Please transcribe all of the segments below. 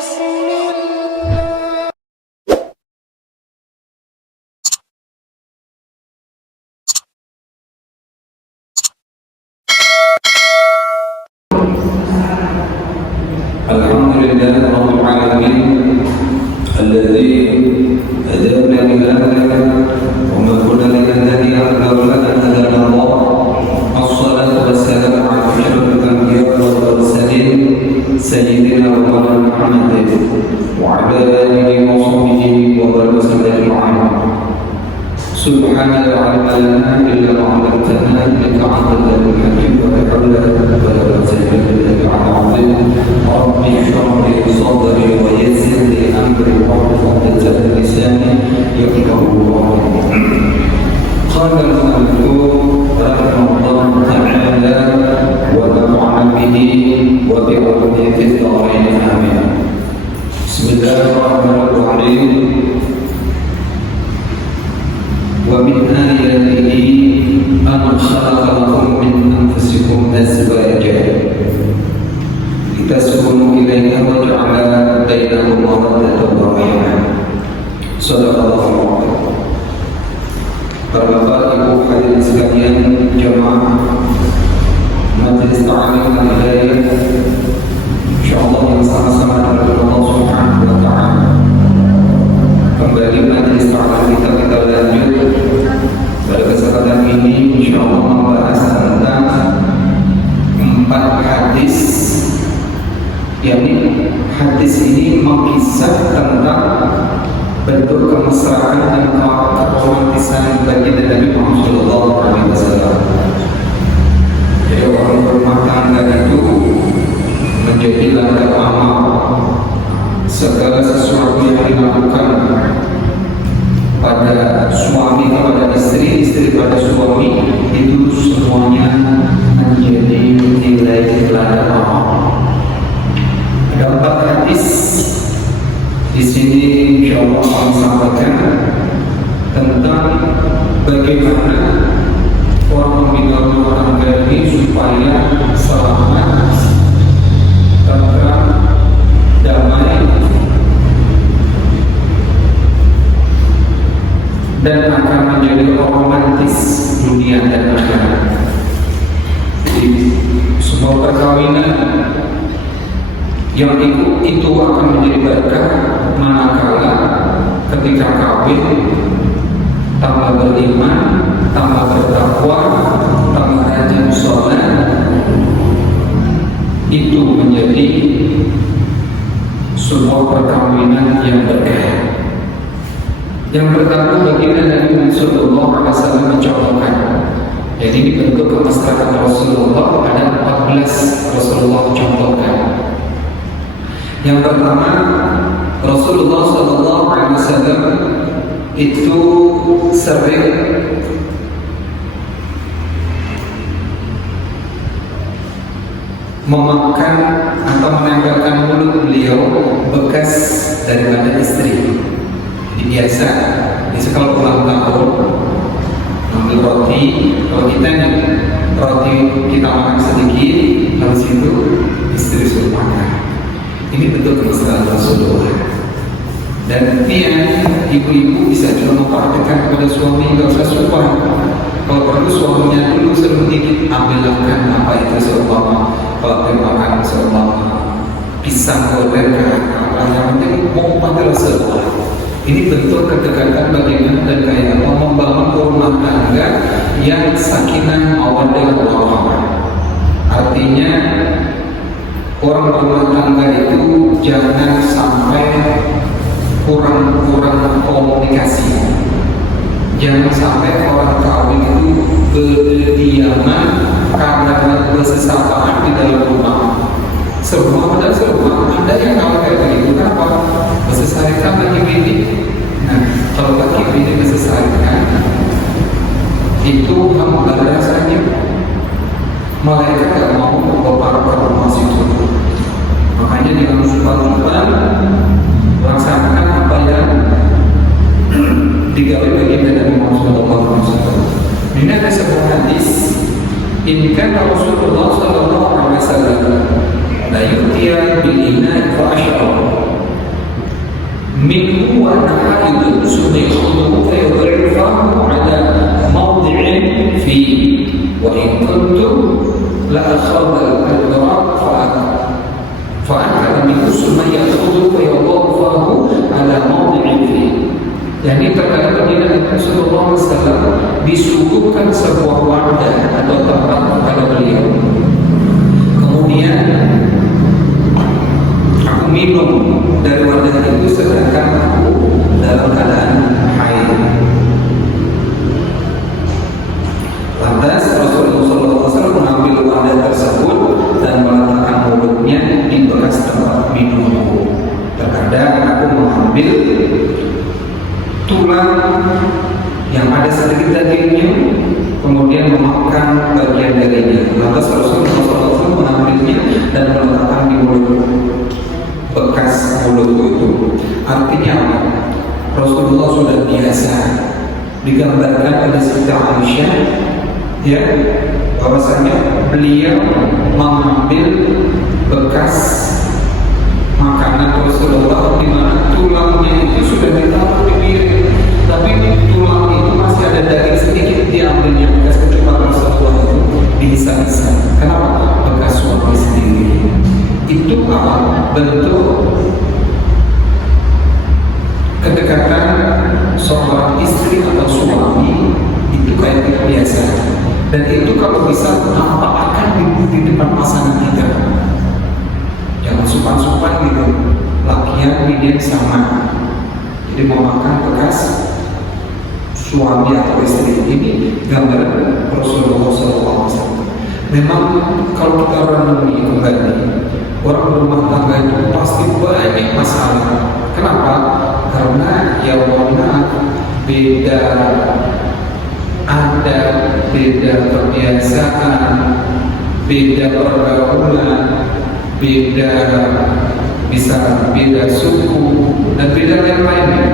Alhamdulillah Rabbil Alamin alladzi hadana li hadha wa ma kunna linahtadiya lawla an hadana Allah. Assalatu wassalamu ala asyrafil anbiya'i wal mursalin sayyidina wa maulana Muhammadin wa ala alihi wa sahbihi wa baraka ajma'in. Subhana la ilma lana illa ma 'allamtana innaka antal alimul hakim wa la hawla wa la quwwata illa billah. Rabbi shrah li sadri wa yassir li amri wahlul 'uqdatam min lisani yafqahu qawli. Qala al-mu'allif rahimahullah ta'ala wa nafa'ana bihi wa bi 'ulumi fid dharain amin. Bismillahirrahmanirrahim. ومن آياته أن خلق لكم من أنفسكم أزواجا لتسكنوا إليها وجعل بينكم مودة ورحمة. صدق الله العظيم. Para bapak, ibu, hadirin sekalian, jemaah Majelis Ta'lim Al-Hidayah, insyaallah yang sama-sama dari Allah Subhanahu wa taala. Kembali majelis ta'lim kita lanjut. Pada kesempatan ini insyaallah membahas tentang 4 hadis. Yakni hadis ini mengisah tentang bentuk kemesraan dan keromantisan baginda Nabi Muhammad sallallahu alaihi wasallam. Jadi orang berumah tangga itu menjadi ladang amal. Segala sesuatu yang dilakukan pada suami kepada istri, istri pada suami, itu semuanya menjadi nilai teladan amal. Ada 4 hadis di sini insyaallah akan sampaikan tentang bagaimana orang membina rumah tangga ini supaya selamat, tentram, damai, dan akan menjadi romantis dunia dan akhirat. Jadi sebuah perkawinan yang itu akan menjadi berkah manakala ketika kawin tambah beriman, tambah bertakwa, tambah rajin sholat, itu menjadi sebuah perkawinan yang berkah. Yang pertama, baginda Nabi Muhammad sallallahu alaihi wasallam mencontohkan. Jadi ini bentuk kemesraan Rasulullah, ada 14 Rasulullah contohkan. Yang pertama, Rasulullah sallallahu alaihi wasallam itu sering memakan atau menempelkan mulut beliau bekas daripada istri. Biasa, kalau ulang tahun ambil roti, kalau kita nih roti kita makan sedikit, habis itu istri suruh makan. Ini bentuk kemesraan Rasulullah. Dan dia ibu-ibu bisa juga mempraktikkan kepada suami, nggak usah sumpah. Kalau perlu suaminya dulu suruh dikit, ambilkan apa itu seumpama kalau makan seumpama pisang goreng, yang penting mau panggil Rasulullah. Ini bentuk kedekatan bagaimana dan kayak Allah membangun rumah tangga yang sakinah mawaddah warahmah. Artinya orang rumah tangga itu jangan sampai kurang komunikasi. Jangan sampai orang kawin itu berdiaman karena bersesabaan di dalam rumah. Semua ada yang kawin kayak begitu. Kenapa? Bersesarikan lagi bini. Nah, kalau laki bini bersesarikan, itu kamu ada rasanya. Malaikat gak mau bapak rumah situ. Makanya dengan sumpah-sumpah laksanakan apa yang digawe baginda Nabi Muhammad SAW. Ini ada sebuah hadis. Inkan Rasulullah SAW la yu'tiya bil ina'i fa asyara disuguhkan sebuah wadah atau tempat kepada beliau. Kemudian aku minum dari wadah itu sedangkan aku dalam keadaan haid. Lantas Rasulullah SAW mengambil wadah tersebut dan meletakkan mulutnya di bekas tempat minumku. Terkadang aku mengambil tulang yang ada sedikit dagingnya, kemudian memakan bagian darinya. Lantas Rasulullah SAW mengambilnya dan meletakkan di mulut bekas mulutku itu. Artinya apa? Rasulullah sudah biasa. Digambarkan oleh Siti Aisyah, ya, bahwasanya beliau mengambil bekas makanan Rasulullah di mana tulangnya itu sudah ditaruh di piring, tapi tulang itu masih ada daging sedikit, diambilnya bekas kecuali Rasulullah itu dihisap-hisap. Kenapa? Bekas suami sendiri. Itu apa? Bentuk kedekatan seorang istri atau suami itu kayak biasa, dan itu kalau bisa nampak akan di depan pasangan kita. Jangan supan-supan gitu, lakian binian sama. Jadi mau makan bekas suami atau istri. Ini gambaran Rasulullah SAW. Memang kalau kita renungi kembali, orang berumah tangga itu pasti banyak masalah. Kenapa? Karena ya beda adat, beda kebiasaan, beda pergaulan, bisa beda suku dan beda lain-lainnya.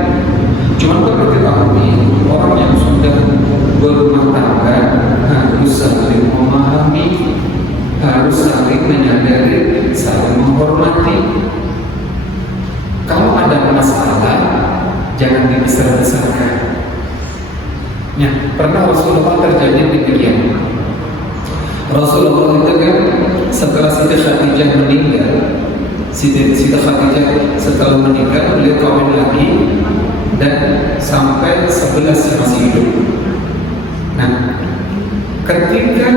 Cuman perlu diketahui, orang yang sudah berumah tangga harus saling memahami, harus saling menyadari, saling menghormati. Kalau ada masalah, jangan dibesar-besarkan. Ya, pernah Rasulullah terjadi demikian. Rasulullah itu kan setelah Siti Khadijah meninggal, Siti Khadijah setelah meninggal beliau kawin lagi dan sampai 11 masih hidup. Nah, ketika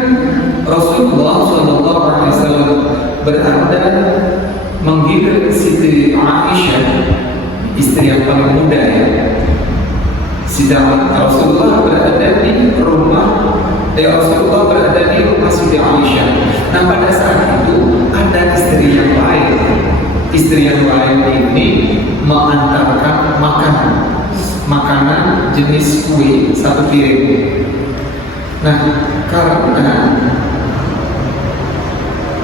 Rasulullah SAW berada menggilai Siti Aisyah, istri yang paling muda ya, sedang Rasulullah berada di rumah Rasulullah berada di rumah Siti Aisyah. Nah, pada saat itu ada istri yang lain. Istri yang lain ini mengantarkan makanan jenis kue satu piring. Nah, karena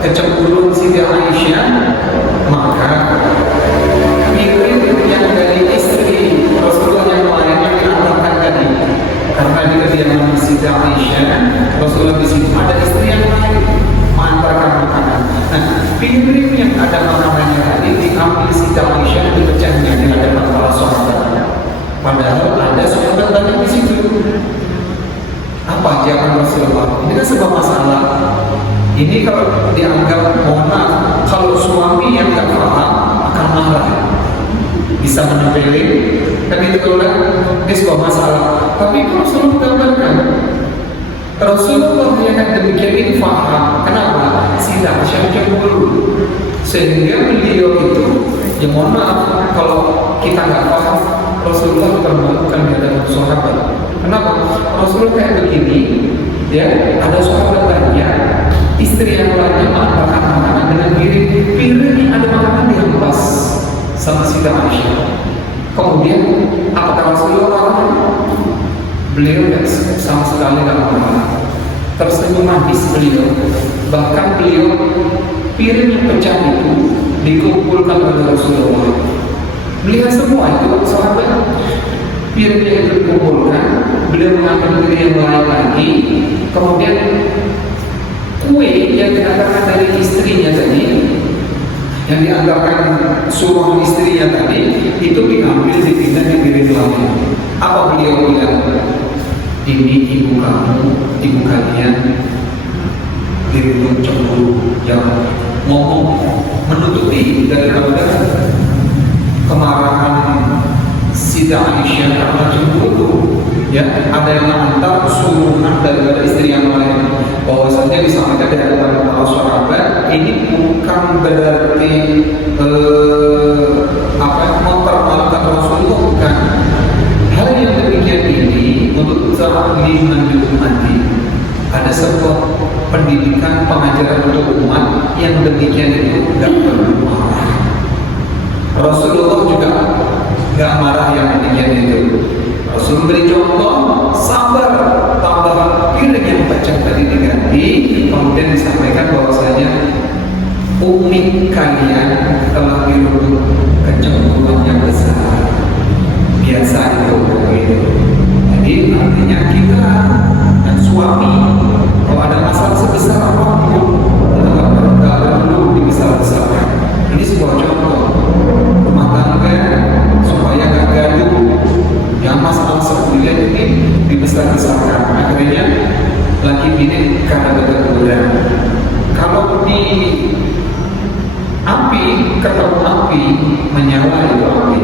kecemburuan Siti Aisyah, maka piring yang dari istri Rasulullah yang lain yang diantarkan tadi, karena di kediaman Siti Aisyah, Rasulullah di situ ada istri yang lain mengantarkan makanan. Nah, piring yang ada makanannya tadi diambil Siti Aisyah, dipecahnya di hadapan para sahabat. Padahal ada sahabat tadi di situ. Apa jawaban Rasulullah? Ini kan sebuah masalah. Ini kalau dianggap, mohon maaf, kalau suami yang nggak paham akan marah, bisa menempelin, kan itu kan ini sebuah masalah. Tapi Rasulullah gambarkan, Rasulullah yang demikian ini paham. Kenapa? Tidak cemburu, sehingga beliau itu, ya mohon maaf, kalau kita nggak paham, Rasulullah mempermalukan di hadapan sahabat. Kenapa? Rasulullah kayak begini, ya, ada sahabat lainnya, istri yang lainnya mengantarkan makanan dengan piring yang ada makanan dihampas sama Siti Aisyah. Kemudian apakah Rasulullah marah? Beliau sama sekali tidak marah, tersenyum manis beliau. Bahkan beliau piring yang pecah itu dikumpulkan oleh Rasulullah. Melihat semua itu sahabat, piringnya itu dikumpulkan, beliau mengambil piring yang lain lagi, kemudian kue yang diantarkan dari istrinya tadi, yang diantarkan suruhan istrinya tadi, itu diambil dipindah di piring lain. Apa beliau bilang? Ini ibu kamu, ibu kalian, dirimu cemburu, yang ngomong menutupi daripada kemarahan Siti Aisyah karena cemburu. Ya, ada yang mengantar ini bukan berarti mempermalukan Rasulullah, bukan. Hal yang demikian ini untuk ta'liman lil ummati, ada sebuah pendidikan pengajaran untuk umat yang demikian itu tidak perlu marah. Rasulullah juga nggak marah yang demikian itu. Rasul beri contoh sabar, tambah piring yang pecah tadi diganti, kemudian disampaikan bahwasanya umi kalian telah dirundung kecemburuan yang besar. Biasa itu begitu. Jadi artinya kita dan suami kalau ada masalah sebesar apapun nggak perlu dibesar-besarkan. Ini sebuah contoh rumah tangga supaya nggak gaduh. Yang masalah sepuluh ini dibesar-besarkan, akhirnya laki bini karena berteguran. Kalau di api ketemu api menyala itu api,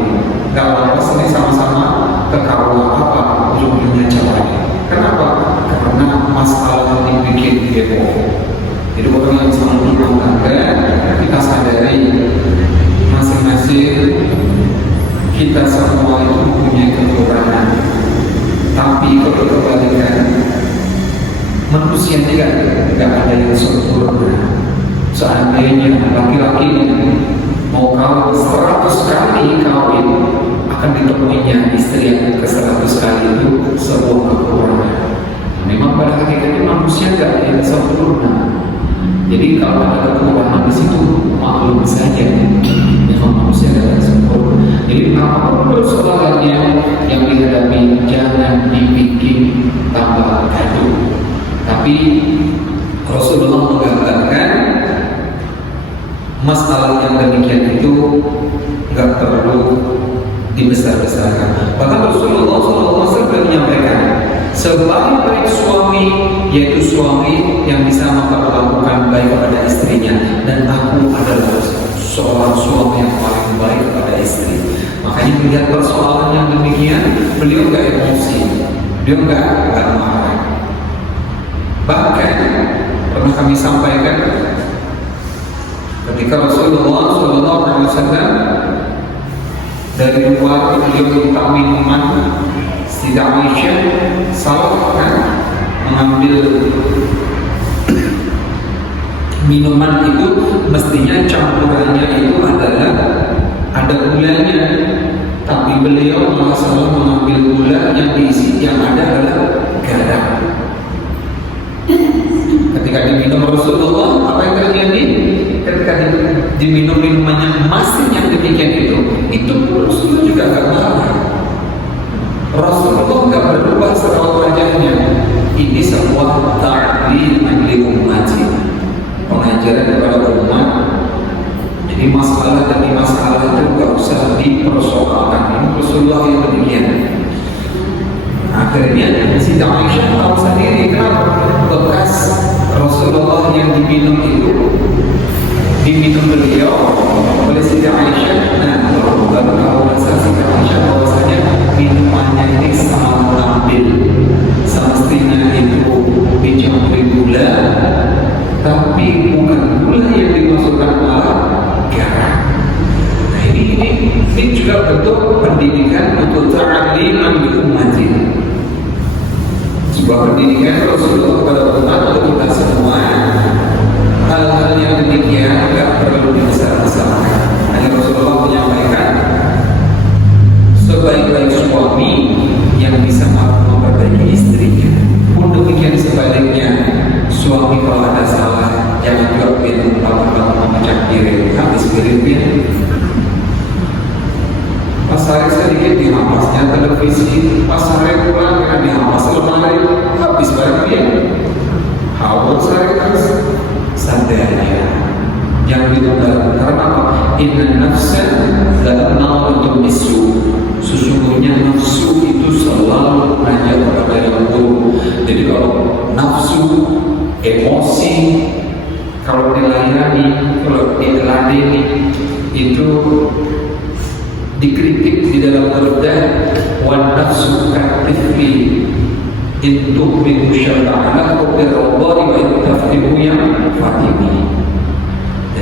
nggak lama ini sama-sama kekaruan apa ujung-ujungnya cabai. Kenapa? Karena masalah dibikin heboh. Jadi orang yang selalu rumah tangga kita sadari masing-masing kita semua itu mempunyai kekurangan, tapi kalau kebalikan manusia tidak ada yang sempurna. Seandainya laki-laki mau kawin 100 kali kawin, akan ditemuinya istri yang ke-100 kali itu sebuah kekurangan. Memang pada hakikatnya manusia tidak ada yang sempurna. Jadi kalau ada kekurangan di situ maklum saja. Memang manusia tidak ada sempurna. Jadi apapun persoalannya yang dihadapi jangan dibikin tambah gaduh. Tapi Rasulullah menggambarkan masalah yang demikian itu nggak perlu dibesar-besarkan. Bahkan Rasulullah SAW menyampaikan sebaik-baik suami yaitu suami yang bisa memperlakukan baik kepada istrinya, dan aku adalah seorang suami yang paling baik kepada istri. Makanya melihat persoalan yang demikian, beliau nggak emosi, beliau nggak marah. Bahkan pernah kami sampaikan ketika Rasulullah SAW dari luar beliau minta minuman, tidak Aisyah salah kan mengambil minuman itu mestinya campurannya itu adalah ada gulanya, tapi beliau malah salah mengambil gula yang diisi yang ada adalah garam. Ketika diminum Rasulullah, apa yang terjadi? Ketika diminum minumannya masih yang demikian itu pun Rasulullah juga gak marah. Rasulullah gak berubah serawat wajahnya. Ini sebuah ta'liman li ummati, pengajaran kepada umat. Jadi masalah demi masalah itu gak usah dipersoalkan. Ini Rasulullah yang demikian. Akhirnya si Aisyah tahu sendiri kenapa bekas Rasulullah yang diminum beliau oleh Siti Aisyah. Nah, baru tahu rasa Siti Aisyah bahwasanya minumannya ini sangat mengambil, semestinya itu dicampuri gula, tapi bukan gula yang dimasukkan malah garam. Nah, ini juga bentuk pendidikan untuk ta'liman li ummati. Sebuah pendidikan Rasulullah kepada umat untuk kita semua. Hal-hal yang demikian tidak perlu dibesar-besarkan. Hanya Rasulullah menyampaikan sebaik-baik suami yang bisa memperbaiki istrinya. Pun demikian sebaliknya, suami kalau ada salah jangan juga pintu kalau memecah piring, habis piringnya. Pasar sedikit dihapasnya televisi, pasar pulang dengan dihapas lemari, habis barang dia. Hawa sehari terus santai aja, jangan ditunda. Karena apa? Inna nafsa la'ammaratun bisu. Sesungguhnya nafsu itu selalu mengajak kepada yang buruk. Jadi kalau nafsu, emosi, kalau dilayani, kalau diteladani, itu dikritik di dalam Al-Quran. Wan nafsu katifli intuk min syara'ala qadirallahi wa intaftimu yang fatimi.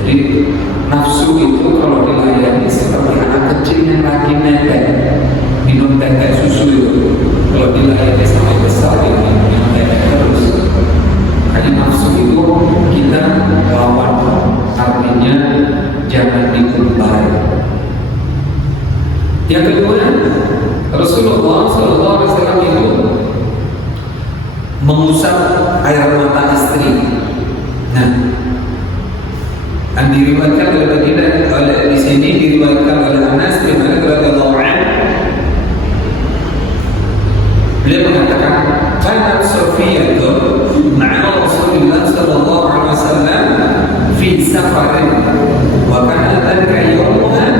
Jadi nafsu itu kalau dilayani seperti anak kecil yang lagi netek minum tetek susu itu, kalau dilayani sampai besar dia minum tetek terus. Makanya nafsu itu kita lawan, artinya jangan diumbar. Yang kedua, Rasulullah SAW itu mengusap air mata istri. Nah, diriwayatkan oleh di sini diriwayatkan oleh Anas bin Malik radhiyallahu anhu. Beliau mengatakan, "Kanat Safiyatu ma'a Rasulillah sallallahu alaihi wasallam fi safarin wa kana dhalika yawman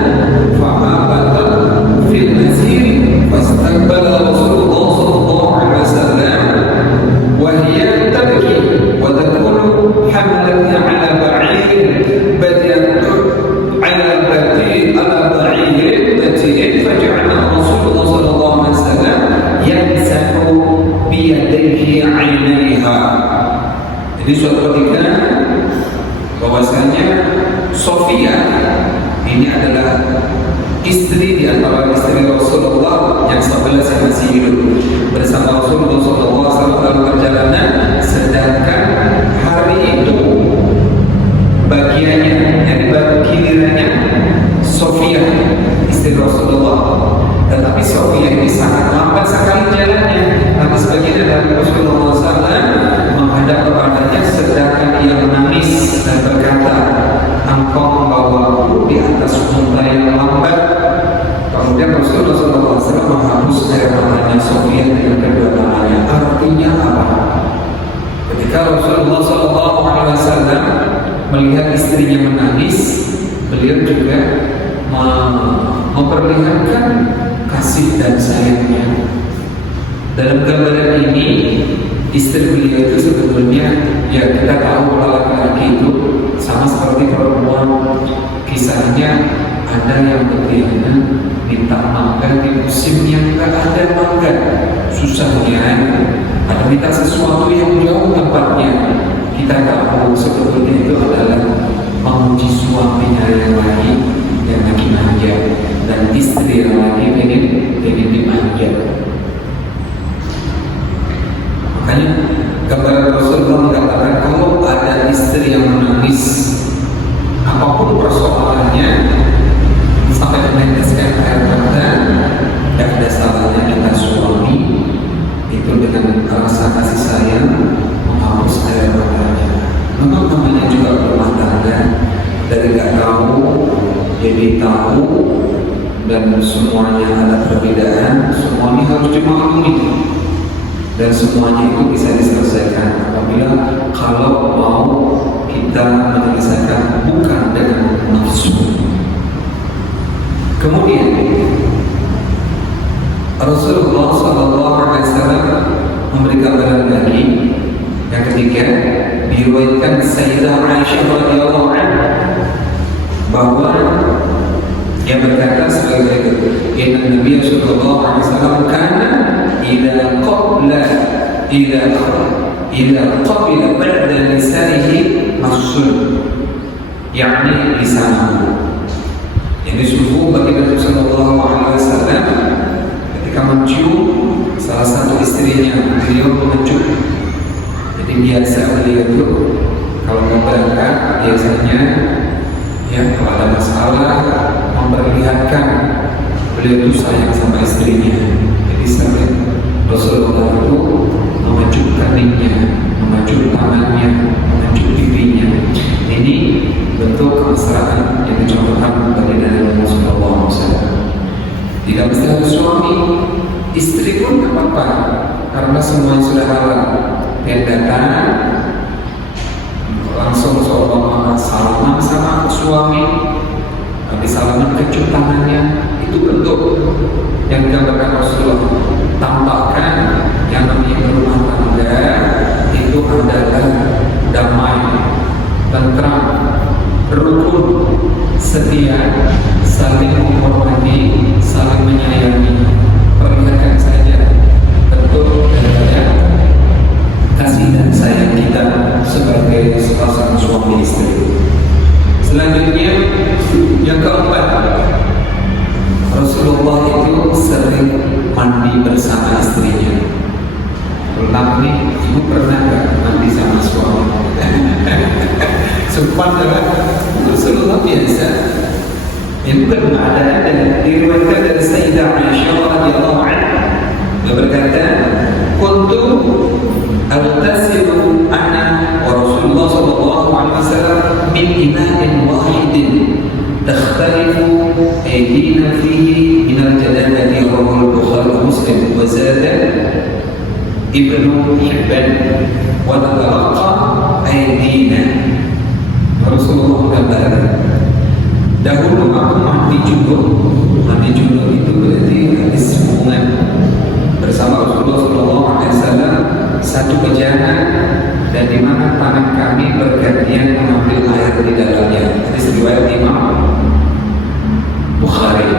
fa'abata fil masir fastaqbala Rasulullah sallallahu alaihi wasallam wa hiya tabki wa taqulu hamalatna ala ba'ir badiyan ala ba'ir badiyan faj'ala Rasulullah sallallahu alaihi wasallam yamsahu biyadayhi 'ainaiha." Jadi suatu ketika bahwasanya Sofia ini adalah istri di antara istri Rasulullah yang 11 yang masih hidup bersama Rasulullah SAW dalam perjalanan, sedangkan hari itu bagiannya, yang gilirannya Sofia istri Rasulullah. Tetapi Sofia ini sangat lambat sekali jalannya. Tapi sebagian dari Rasulullah SAW menghadap kepadanya sedangkan ia menangis dan berkata, "Engkau membawaku di atas unta yang lambat." Kemudian Rasulullah SAW menghapus air matanya Sofia dengan kedua tangannya. Artinya apa? Ketika Rasulullah SAW melihat istrinya menangis, beliau juga memperlihatkan kasih dan sayangnya. Dalam gambaran ini, istri beliau itu sebetulnya, ya kita tahu kalau laki-laki itu sama seperti perempuan. Kisahnya ada yang berkhianat minta makan di musim yang gak ada makan, susahnya ada minta sesuatu yang jauh tempatnya. Kita tahu sebetulnya itu adalah menguji suaminya yang lagi manja, dan istri yang lagi pengen dimanja. Makanya gambaran Rasulullah mengatakan, kalau ada istri yang menangis apapun persoalannya sampai meneteskan air mata, tidak ada salahnya kita suami itu dengan rasa kasih sayang menghapus air matanya. Memang namanya juga rumah tangga, dari gak tahu jadi tahu, dan semuanya ada perbedaan, semuanya harus dimaklumi, dan semuanya itu bisa diselesaikan apabila kalau mau kita menyelesaikan bukan dengan nafsu. Kemudian Rasulullah SAW memberi gambaran lagi yang ketiga, diriwayatkan Sayyidah Aisyah radhiyallahu anha bahwa dia berkata sebagai berikut, "Inna Nabiy sallallahu alaihi wasallam kana idza qabila ba'da lisanihi masul, yakni lisanahu." Jadi sungguh bagi Nabi sallallahu alaihi wasallam ketika mencium salah satu istrinya, beliau menunjuk. Jadi biasa beliau itu kalau mau berangkat biasanya ya kalau ada masalah memperlihatkan beliau itu sayang sama istrinya. Jadi sampai Rasulullah itu memajuk keningnya, memajuk tangannya, memajuk pipinya. Ini bentuk kemesraan yang dicontohkan bagi Nabi Sallallahu Alaihi Wasallam. Tidak mesti harus suami, istri pun tidak apa-apa, karena semuanya sudah halal. Yang datang langsung seolah-olah salaman sama suami, habis salaman kecup tangannya, itu bentuk yang digambarkan Rasulullah. Tampakkan yang namanya berumah tangga itu adalah damai, tentram, rukun, setia, saling menghormati, saling menyayangi. Perlihatkan saja bentuk daripada kasih dan sayang kita sebagai sepasang suami istri. Rasulullah itu sering mandi bersama istrinya. Ulang nih, ibu pernah nggak mandi sama suami? Subhanallah, Rasulullah biasa. Ini bukan ada diriwayatkan dari Sayyidah Aisyah radhiyallahu anha. Dia berkata, "Kuntu aghtasilu ana wa Rasulullah sallallahu alaihi wasallam min ina'in wahidin takhtalifu aydina fihi min al-janabati rawahu al-Bukhari wa Muslim wa zada Ibnu Hibban wa tatalaqa aydina." Rasulullah mengatakan, dahulu aku mandi junub itu berarti habis hubungan bersama Rasulullah SAW satu bejana, dan di mana tangan kami bergantian mengambil air di dalamnya. Hadis riwayat Imam Bukhari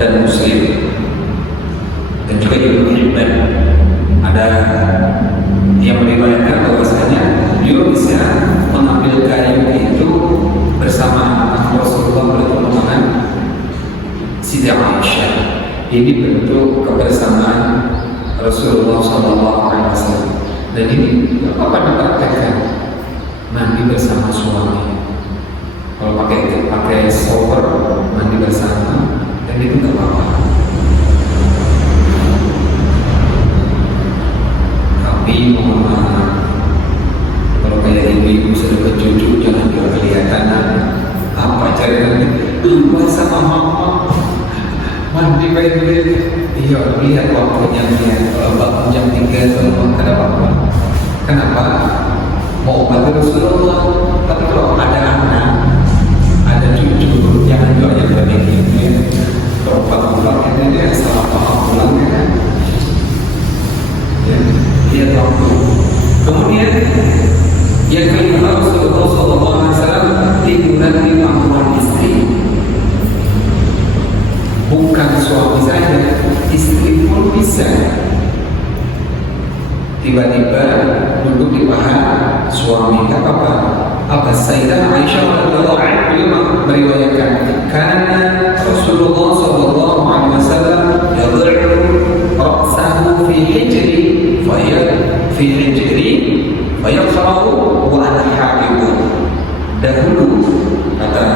dan Muslim dan juga Ibnu Hibban. Ada yang meriwayatkan bahwasanya beliau bisa mengambil kayu itu bersama Rasulullah bertemu dengan Siti Aisyah. Ini bentuk kebersamaan Rasulullah SAW. Dan ini apa dipraktekkan mandi bersama suami. Kalau pakai shower mandi bersama, dan itu nggak apa-apa. Tapi mohon maaf, kalau kayak ibu-ibu sudah bercucu, jangan kelihatan apa caranya lupa sama mama mandi baik dia. Iya, lihat waktunya dia. Kalau bangun jam 3 kalau ada apa? Kenapa? Mau bantu Rasulullah. Tapi kalau ada anak, ada cucu, jangan juga yang berpikir dia. Kalau bangun dia salah paham pulangnya. Ya, lihat waktu. Kemudian yang kelima, Rasulullah SAW tiduran di pangkuan istri. Bukan suami saja, istri pun bisa. Tiba-tiba duduk di paha suami, tak apa-apa. Apa Sayyidah Aisyah radhiyallahu anha meriwayatkan, karena Rasulullah sallallahu alaihi wasallam yad'u ra'sahu fi hijri fayaqra'u wa ana haidun. Dahulu kata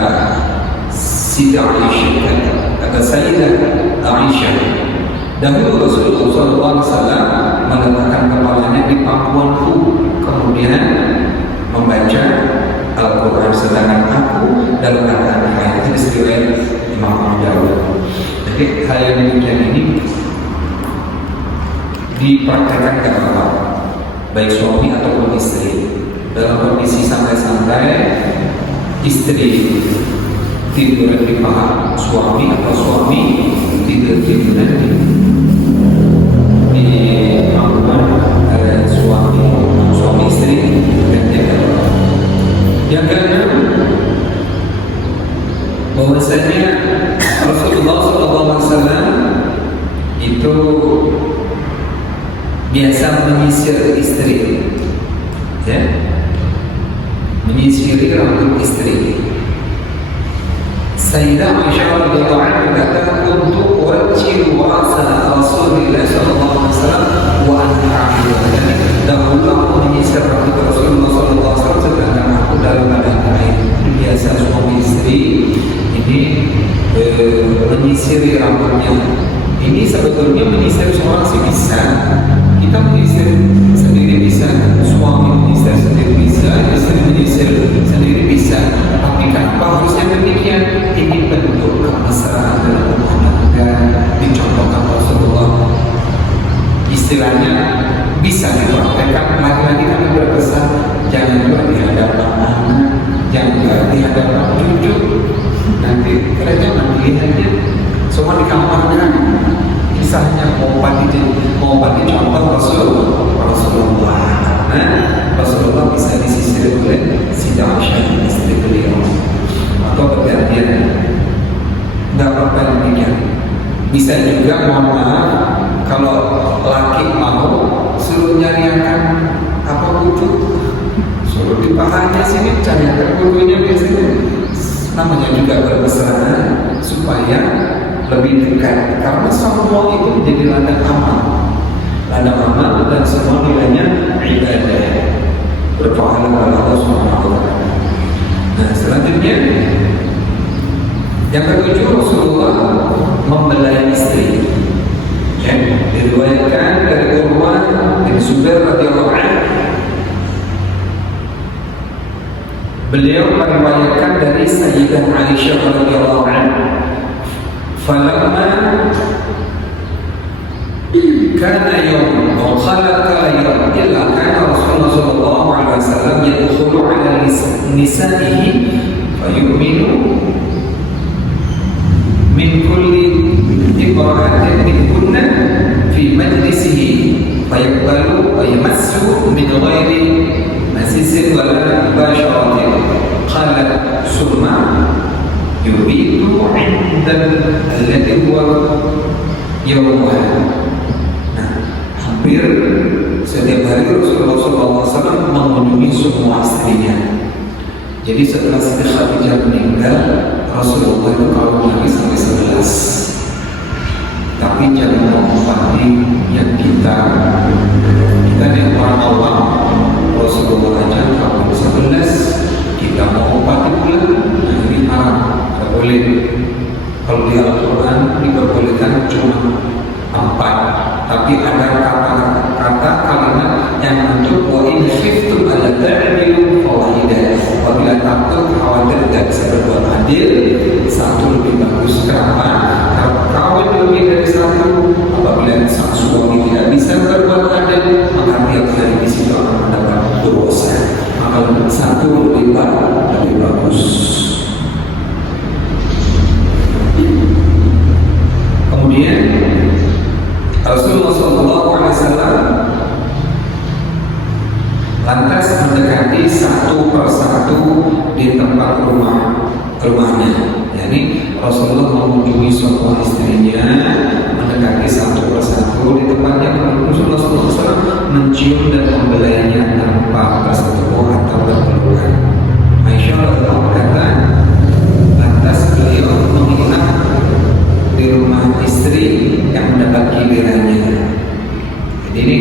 Siti Aisyah, kata Sayyidah Aisyah, dahulu Rasulullah SAW meletakkan kepalanya di pangkuanku, kemudian membaca Al-Quran, sedangkan aku dalam keadaan haid. Ini riwayat Imam Abu Dawud. Jadi hal yang demikian ini dipraktekkan ke apa, baik suami ataupun istri, dalam kondisi santai-santai. Istri tidur di paha suami atau suami tidur di pangkuan suami istri, dan yang keenam, bahwasanya Rasulullah SAW itu biasa menyisir istri, ya, menyisiri rambut istri. Sayyidah Aisyah radhiyallahu anha berkata, untuk wajib wa'asa Rasulullah SAW wa an'a'idun. Dahulu aku menyisir rambut Rasulullah SAW sedangkan aku dalam keadaan haid. Biasa suami istri ini menyisiri rambutnya. Ini sebetulnya menyisir seorang sih bisa. Kita menyisir sendiri bisa, suami menyisir sendiri bisa, istri menyisir sendiri bisa. Tapi kenapa harusnya demikian? Ini bentuk kemesraan dalam rumah tangga, dicontohkan Rasulullah. Istilahnya bisa dipraktekkan. Lagi-lagi kami berpesan, jangan juga di hadapan anak, jangan juga di hadapan cucu. Nanti kerja melihatnya semua di kamar kan. Misalnya mau pati contoh Rasulullah. Nah, Rasulullah bisa disisir oleh Siti Aisyah, istri beliau, atau bergantian. Nggak apa-apa demikian. Bisa juga, mohon maaf, kalau laki mau suruh nyariakan apa kudu, suruh di pahanya sini cariakan kudunya, biasanya namanya juga bermesraan supaya lebih dekat, karena semua itu menjadi ladang amal dan semua nilainya ibadah, berpahala kepada Allah Subhanahu wa taala. Nah, selanjutnya yang ketujuh, Rasulullah membelai istri. Ya, diriwayatkan dari Urwah bin Zubair radhiyallahu anhu, beliau meriwayatkan dari Sayyidah Aisyah radhiyallahu anha, falamma kana yawm aw khalaqa yawm illa kana Rasulullah sallallahu alaihi wasallam yadkhulu ala nisa'ihi fayu'minu min kulli imra'atin minkunna fi majlisihi fayaqbalu wa yamassu min ghairi masisin wala mubasharatin. Qalat summa yuridu 'inda alladhi huwa yawmuha. Nah, hampir setiap hari Rasulullah SAW mengunjungi semua istrinya. Jadi setelah Siti Khadijah meninggal, Rasulullah itu kalau lagi sampai 11. Tapi jangan menghormati yang kita yang orang awam. Rasulullah aja kalau 11 kita mau upati pula, nah ini haram, tidak boleh. Kalau di Al-Quran diperbolehkan cuma 4, tapi ada kata kalimat yang untuk wa in khiftum alla ta'dilu fawahidah. Apabila takut khawatir tidak bisa berbuat adil, satu lebih bagus. Kenapa? Kalau kawin lebih dari satu, apabila sang suami tidak bisa berbuat adil, maka tiap hari di situ akan mendapat dosa. Maka satu lebih bagus. Kemudian Rasulullah SAW lantas mendekati satu persatu di tempat rumahnya. Yani Rasulullah mengunjungi semua istrinya, mendekati satu persatu di tempatnya. Rasulullah SAW mencium dan membelainya tanpa bersentuh atau berpelukan. Aisyah radhiyallahu berkata, lantas beliau menginap di rumah istri yang mendapat gilirannya. Jadi ini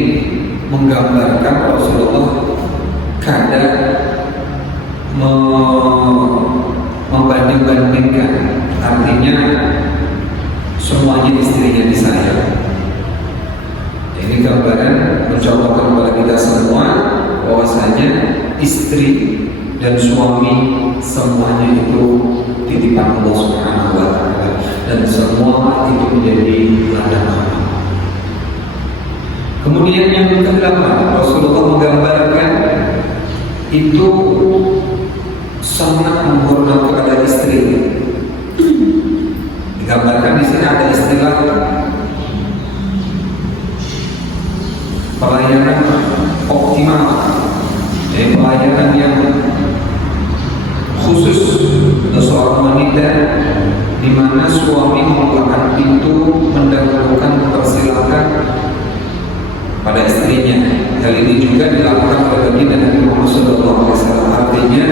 menggambarkan Rasulullah kadang membanding-bandingkan, artinya semuanya istrinya disayang. Ini gambaran mencontohkan kepada kita semua bahwasanya istri dan suami semuanya itu titipan Allah Subhanahu wa taala, dan semua itu menjadi ladang amal. Kemudian yang ke-8, Rasulullah menggambarkan itu sangat menghormat kepada istri. Digambarkan di sini ada istilah pelayanan optimal, pelayanan yang khusus untuk seorang wanita, di mana suami membukakan pintu mendahulukan mempersilakan pada istrinya. Hal ini juga dilakukan oleh baginda Nabi Muhammad SAW. Artinya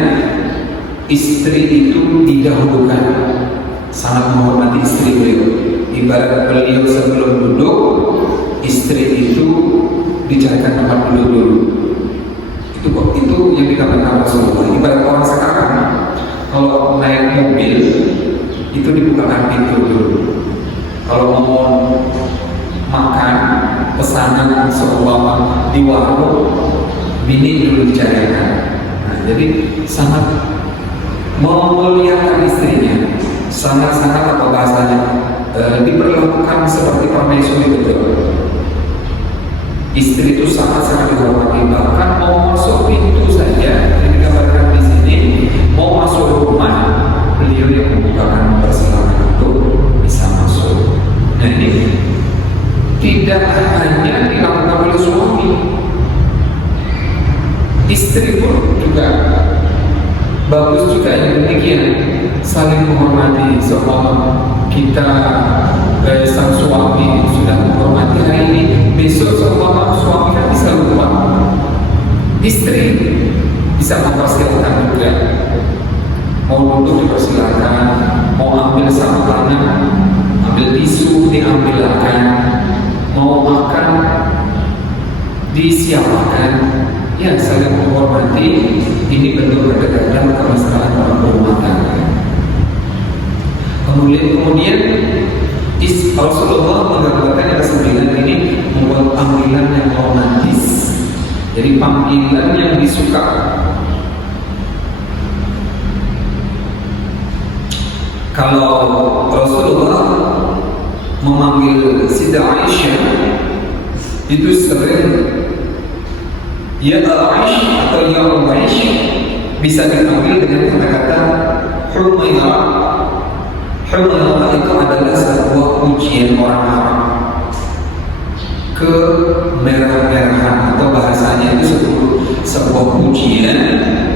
istri itu didahulukan, sangat menghormati istri beliau. Ibarat beliau sebelum duduk, istri itu dicarikan tempat duduk dulu. Itu yang dikatakan Rasulullah. Ibarat orang sekarang kalau naik mobil itu dibukakan pintu dulu. Kalau mau makan pesanan seumpama di warung, bini dulu dicarikan. Nah, jadi sangat memuliakan istrinya, sangat-sangat apa bahasanya, diperlakukan seperti permaisuri betul. Istri itu sangat-sangat dihormati, bahkan mau masuk pintu saja yang digambarkan di sini, mau masuk rumah, beliau yang membukakan, mempersilakan untuk bisa masuk. Nah, ini tidak hanya dilakukan oleh suami, istri pun juga bagus juga yang demikian, saling menghormati. Seumpama kita sang suami sudah menghormati hari ini, besok seumpama suami kan bisa lupa, istri bisa mempersilakan juga. Mau duduk dipersilakan, mau ambil makanan ambil tisu diambilkan, mau makan disiapkan, ya saling menghormati. Ini bentuk kedekatan kemesraan dalam rumah tangga. Kemudian Rasulullah menggambarkan yang kesembilan ini membuat panggilan yang romantis. Jadi panggilan yang disuka. Kalau Rasulullah memanggil Siti Aisyah itu sering ya Aisyah atau ya Aisyah, bisa dipanggil dengan kata-kata Humairah. Humairah itu adalah sebuah pujian orang Arab, kemerah-merahan, atau bahasanya itu sebuah pujian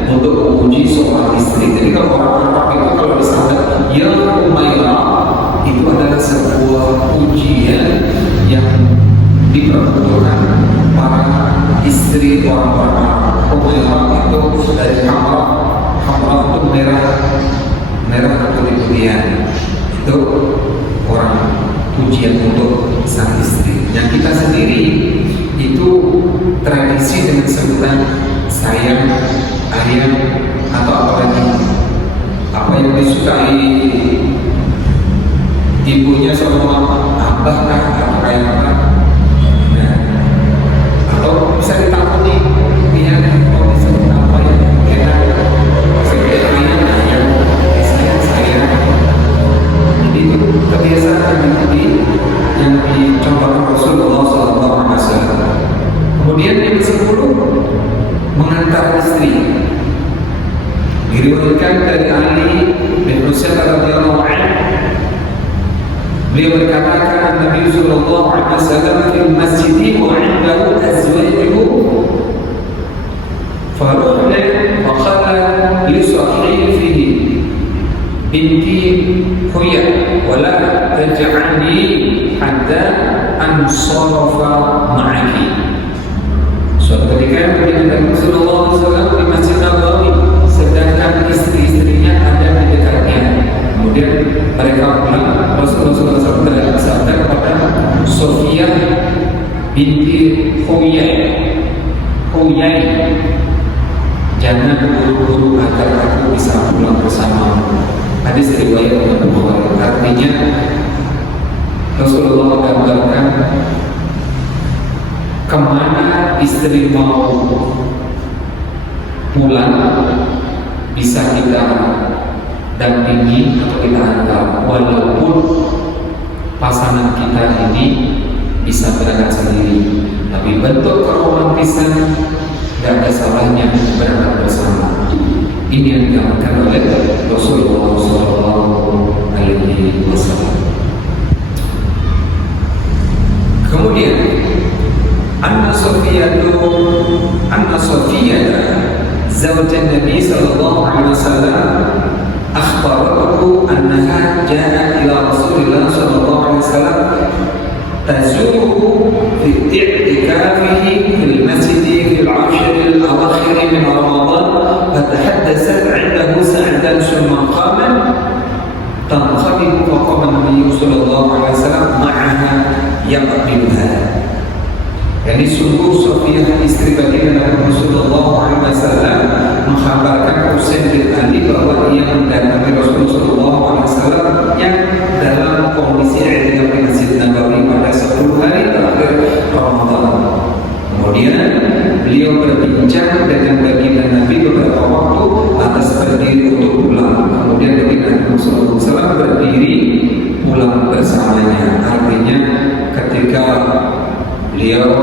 untuk memuji seorang istri. Jadi kalau orang Arab itu kalau disebut ya Humairah, itu adalah sebuah pujian yang diperuntukkan para istri orang-orang Arab. Humairah itu dari Hamrah itu merah atau putih, itu orang pujian untuk sang istri. Yang kita sendiri itu tradisi dengan sebutan sayang, ayah, atau apa lagi, apa yang disukai ibunya semua, abah kah atau kayak apa, nah, atau bisa ditakuni dia mau disebut apa yang enak, seperti ayah, sayang. Jadi itu kebiasaan yang dicontohkan Rasulullah SAW. Kemudian yang ke-10, mengantar istri. Diriwayatkan dari Ali bin Husain radhiyallahu anhu, beliau berkata, Nabi sallallahu alaihi wasallam fil masjid wa 'indahu azwajuhu faruhna wa qala li sahibihi binti Huya wa la taj'alni hatta ansarafa ma'aki. Suatu ketika Nabi sallallahu alaihi wasallam di Masjid Nabawi, sedangkan istri-istrinya ada di dekatnya. Kemudian mereka pulang, Rasulullah SAW bersabda kepada Sofia binti Huyai, jangan buru-buru agar aku bisa pulang bersamamu. Hadis riwayat Imam Bukhari. Artinya Rasulullah menggambarkan kemana istri mau pulang bisa kita dampingi atau kita antar, walaupun pasangan kita ini bisa berangkat sendiri, tapi bentuk keromantisan tidak ada salahnya berangkat bersama. Ini yang digambarkan oleh Rasulullah SAW. Kemudian Anna Sofiyah zawjan Nabi sallallahu alaihi wasallam akhbaratuhu annaha ja'at ila Rasulillah sallallahu alaihi wasallam tazuruhu fi i'tikafihi fil masjid fil 'ashr al-awakhir min Ramadan, fatahaddathat 'indahu sa'atan thumma qamat tanqalibu faqama Nabi sallallahu alaihi wasallam ma'aha yaqbiluha. Jadi sungguh Sofiyah istri baginda Nabi Sallallahu Alaihi Wasallam mengkabarkan Husain bin Ali bahwa ia mendatangi Rasulullah Sallallahu Alaihi Wasallam yang dalam kondisi i'tikaf di Masjid Nabawi pada 10 hari terakhir Ramadan. Kemudian beliau berbincang dengan baginda Nabi beberapa waktu atas berdiri untuk pulang. Kemudian baginda Nabi Sallallahu Alaihi Wasallam berdiri pulang bersamanya. Artinya ketika beliau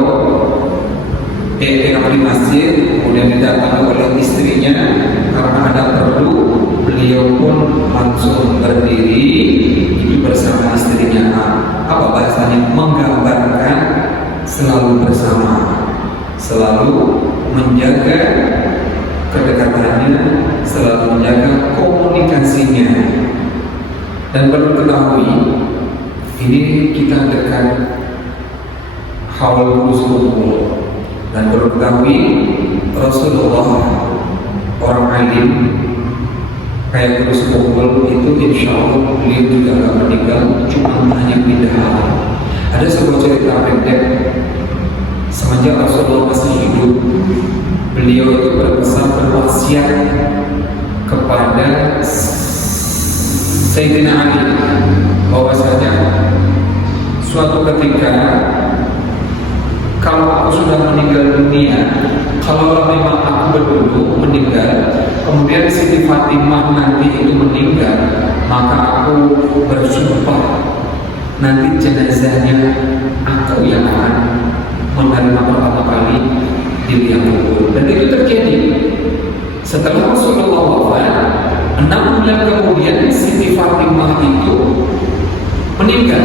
di masjid, kemudian didatangi oleh istrinya karena ada perlu, beliau pun langsung berdiri itu bersama istrinya. Apa bahasanya? Menggambarkan selalu bersama, selalu menjaga kedekatannya, selalu menjaga komunikasinya. Dan perlu ketahui, ini kita dekat haul kumpul. Dan perlu ketahui Rasulullah orang alim, kayak terus kumpul itu insya Allah beliau juga gak meninggal, cuma hanya pindah alam. Ada sebuah cerita pendek, semenjak Rasulullah masih hidup, beliau itu berpesan berwasiat kepada Sayyidina Ali bahwasanya suatu ketika kalau aku sudah meninggal dunia, kalau memang aku berdulu meninggal, kemudian Siti Fatimah nanti itu meninggal, maka aku bersumpah nanti jenazahnya aku yang akan menerima pertama kali di liang kubur. Dan itu terjadi setelah Rasulullah wafat. 6 bulan kemudian Siti Fatimah itu meninggal.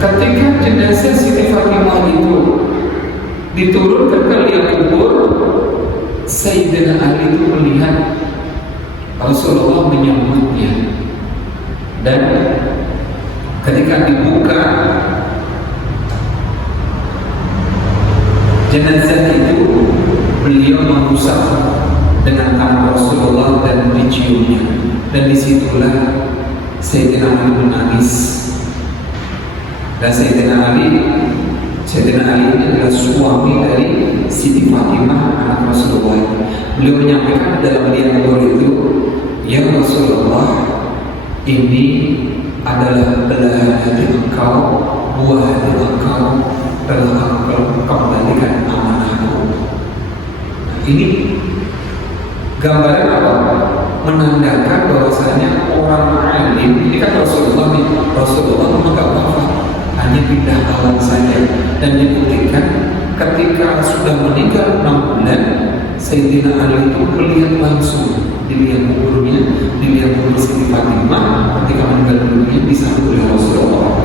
Ketika jenazah Siti Fatimah itu diturunkan ke liang kubur, Sayyidina Ali itu melihat Rasulullah menyambutnya, dan ketika dibuka jenazah itu, beliau mengusap dengan tangan Rasulullah dan diciumnya, dan disitulah Sayyidina Ali menangis. Dan Sayyidina Ali ini adalah suami dari Siti Fatimah anak Rasulullah. Beliau menyampaikan dalam liang kubur itu, ya Rasulullah, ini adalah belahan hati engkau, buah hati engkau, telah engkau kembalikan amanahku. Ini gambaran apa? Menandakan bahwasanya orang alim ini kan Rasulullah memang gak wafat, hanya pindah alam saja. Dan dibuktikan ketika sudah meninggal 6 bulan, Sayyidina Ali itu melihat langsung di liang kuburnya, di liang kubur Siti Fatimah ketika meninggal dunia disambut oleh Rasulullah.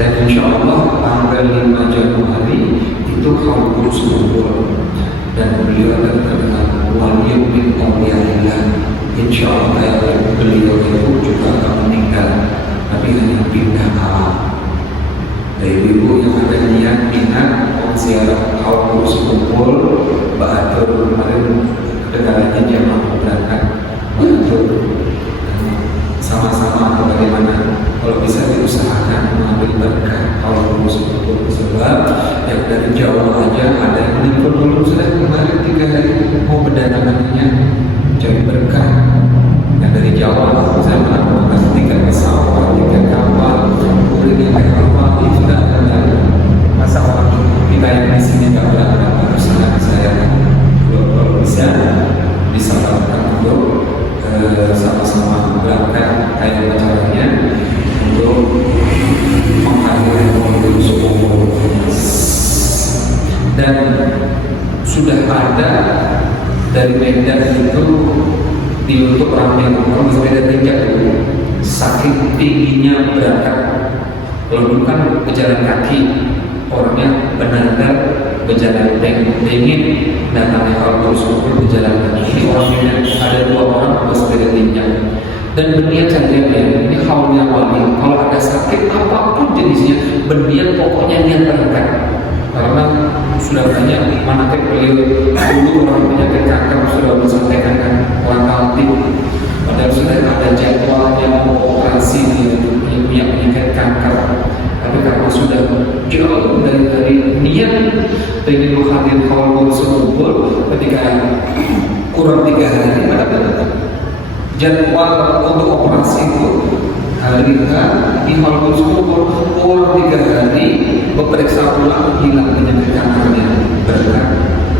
Dan insya Allah tanggal 5 Januari itu haul kurus kubur, dan beliau akan terkenal wali min awliyaillah. Insya Allah beliau itu juga akan meninggal, tapi hanya pindah alam. Dari ibu yang ada niat minat ziarah haul kurus kubur, Ba'atur kemarin kedengarannya dia mau berangkat Ba'atur, sama-sama bagaimana kalau bisa diusahakan mengambil berkah haul kurus kubur. Sebab yang dari Jawa aja ada yang menelpon dulu, sudah kemarin 3 hari mau berdatangannya cari berkah. Yang dari Jawa saya melakukan 3 pesawat, 3 kapal, kemudian yang kapal itu sudah ada. Masa orang kita yang di sini nggak berangkat, harus saya kalau bisa disampaikan untuk sama-sama berangkat kayak caranya untuk menghadiri pemilu umum. Dan sudah ada dari Medan itu di untuk orang yang bersepeda tingkat itu, saking tingginya berangkat. Kalau dulu kan berjalan kaki, orangnya benar-benar berjalan dingin, datangnya kalau terus berjalan kaki. Ini orangnya ada 2 orang bersepeda tingkat dan berniat cari ini haulnya wali. Kalau ada sakit apapun jenisnya, berniat pokoknya niat berangkat. Karena sudah banyak manakib beliau dulu orang penyakit kanker sudah disampaikan kan orang kantin, padahal sudah ada jadwalnya mau operasi dia punya penyakit kanker, tapi karena sudah jauh dari niat ingin menghadir haul kubur, ketika kurang 3 hari pada jadwal untuk operasi itu hari di haul kubur, kurang 3 hari beperiksa ulang, hilang penyakit kankernya berkat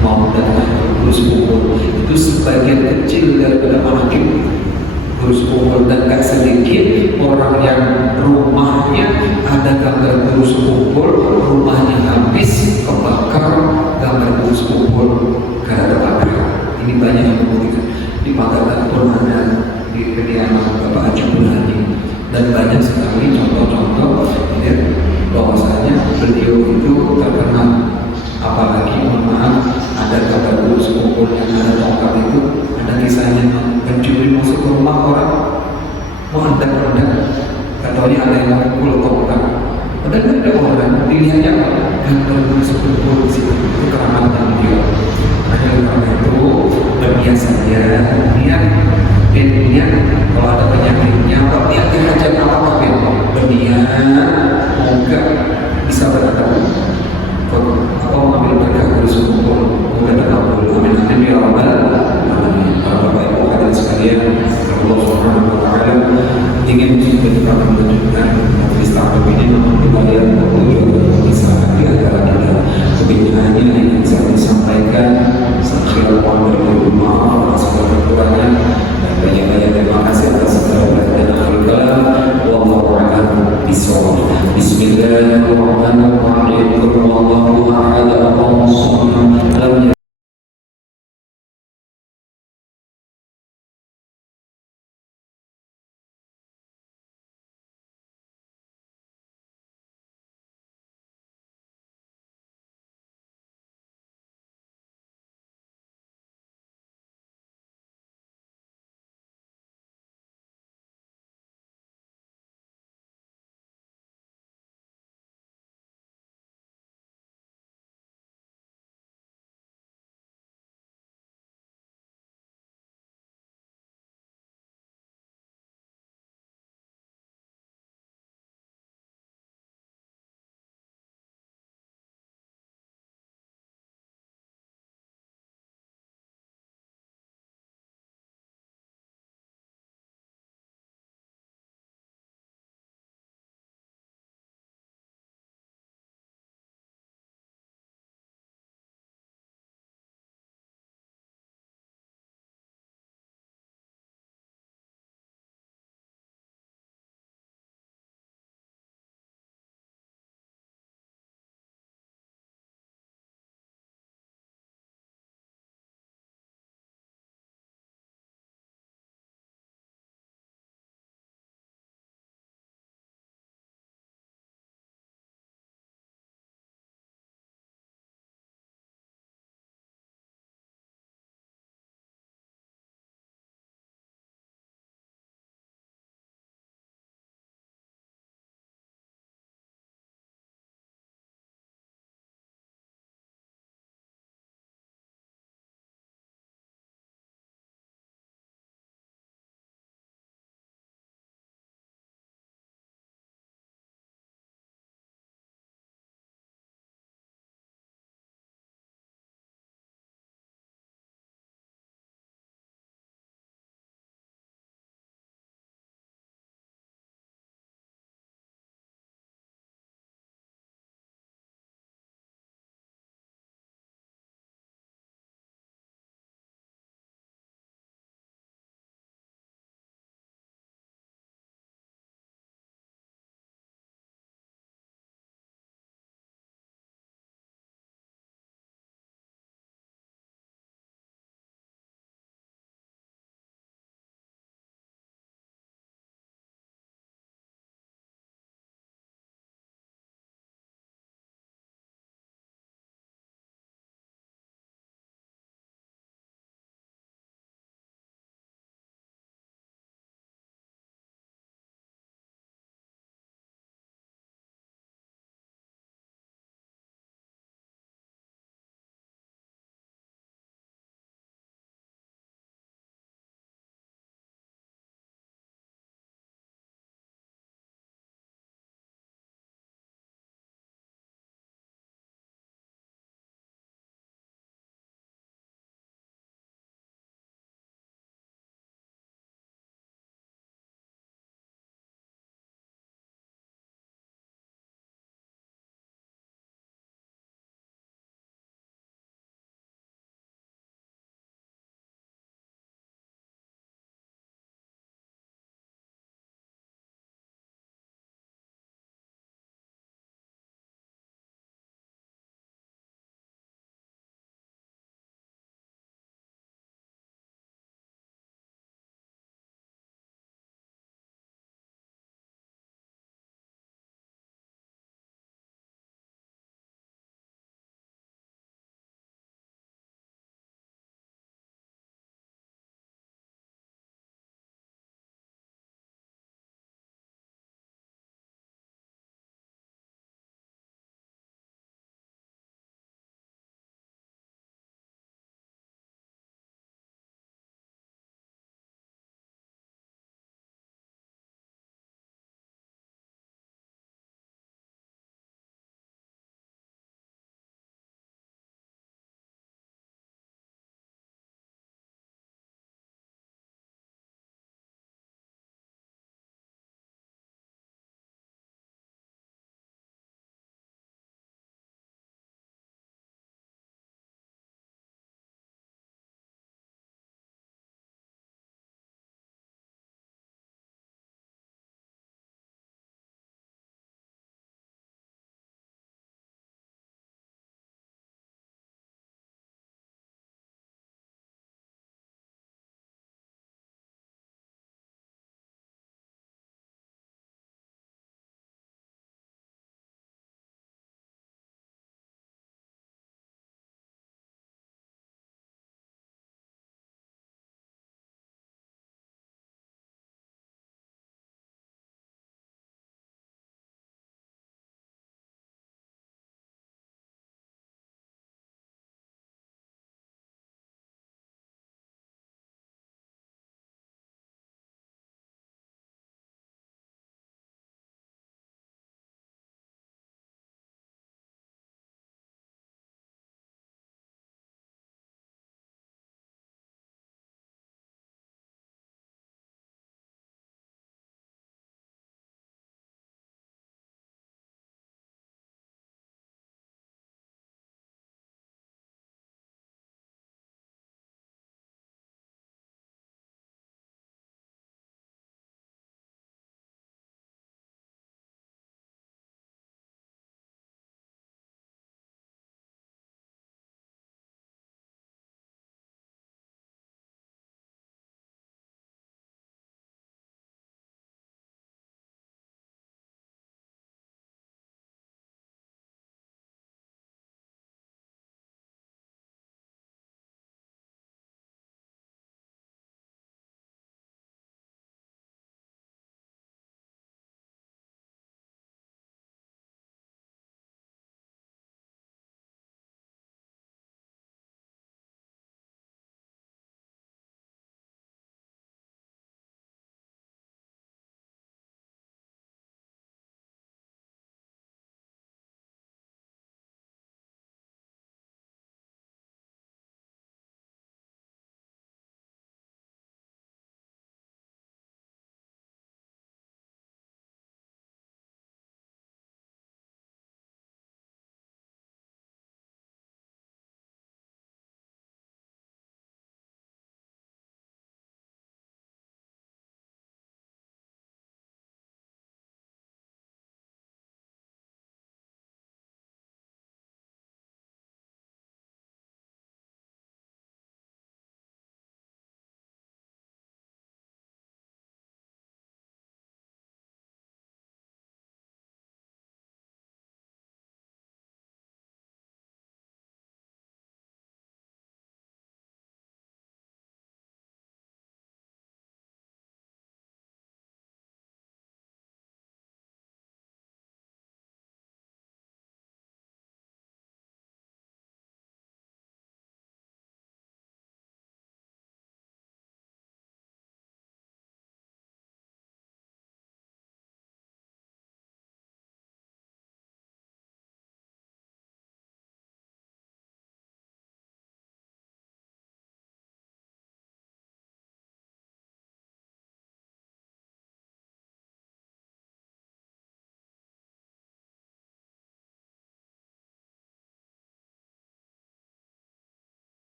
mau datang kurus kubur. Itu sebagian kecil daripada manakib kurus kubur, dan gak sedikit orang yang rumahnya ada gambar kurus kubur, rumahnya habis kebakar gambar kurus kubur karena ada bakar. Ini banyak yang membuktikan. Di Pagatan pun ada, di kediaman Bapak Haji Burhani, dan banyak sekali contoh-contoh ya, bahwasanya beliau itu terkenal. Apalagi mohon maaf, ada gambar kurus kubur yang ada tongkat itu, ada kisahnya pencuri masuk ke rumah orang mau hendak katanya ada yang mengukul tongkat, padahal ada orang dilihatnya gambar kurus kubur di situ. Itu keramatan beliau. Maka karena itu berniat saja, niat kalau ada penyakitnya, niat dihajat apa berniat moga bisa berada atau mengambil berkah dari sumber moga terkabul. Amin amin ya rabbal alamin. Para bapak ibu hadirin sekalian, Allah Subhanahu wa taala ingin kita melanjutkan majelis taklim ini untuk dibayar untuk bisa di antara kita. Kebenarannya yang bisa disampaikan, sekian mohon maaf atas segala kekurangan dan banyak-banyak terima kasih atas segala perhatian akhir kalam. Wallahu a'lam bishawab. Bismillahirrahmanirrahim. Wallahu a'lam.